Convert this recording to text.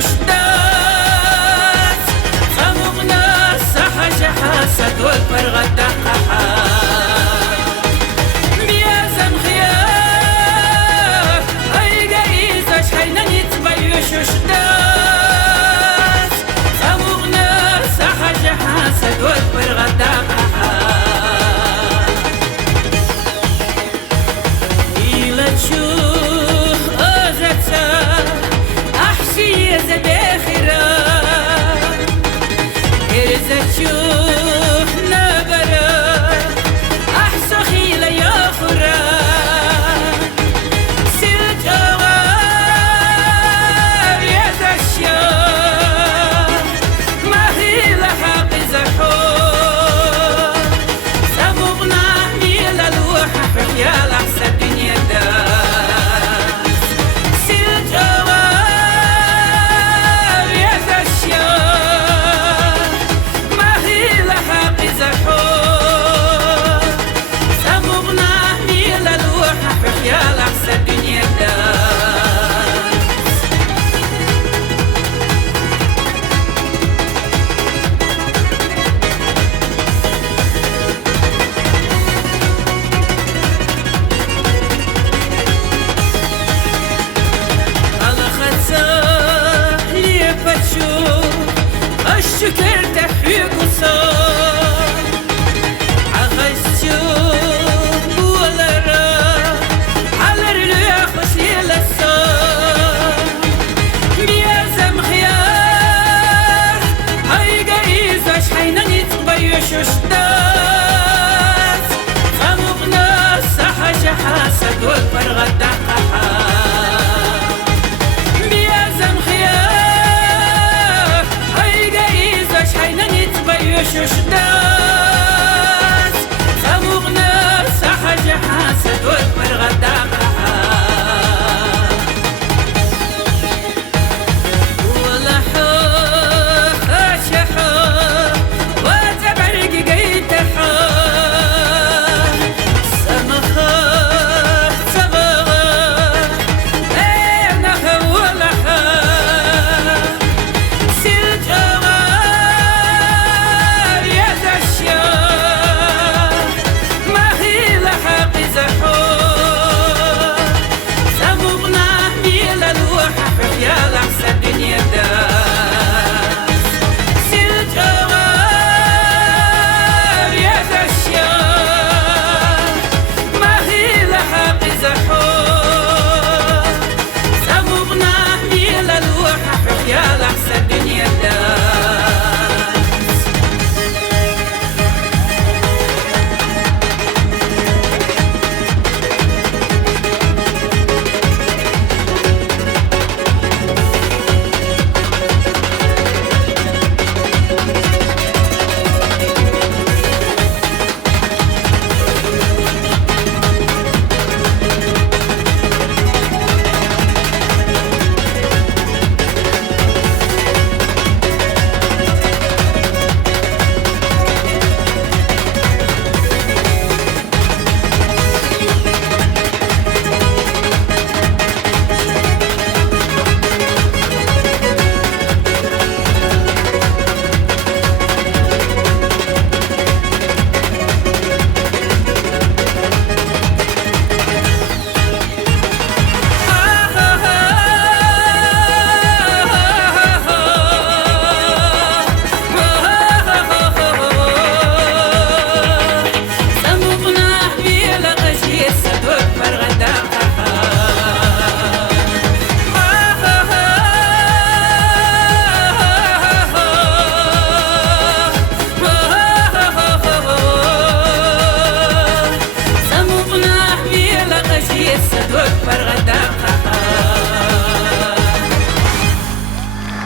شدات صمغنا صحة حاسد والفرغة دقحات بيازم خيار أي جايزة شحينا نتبيش شدات صمغنا صحة حاسد والفرغة دقحات إلا تشوف أزتها أحشي زباخرة إذا تشوف نبرة أحسو خيلة يا خرا سلت أوار يا زشيار ما هي لحق زحور سمغنا إلى الوحف يا لحسة الدنيا دار سلت أوار يا زشيار ما هي لحق زحور سمغنا إلى الوحف يا لحسة الدنيا دار الشكر تحيق وصار عغشوف ولا راح على الرياح وسيل الصار بيازم خيار هاي جايزة شحينا نتبيش وشدار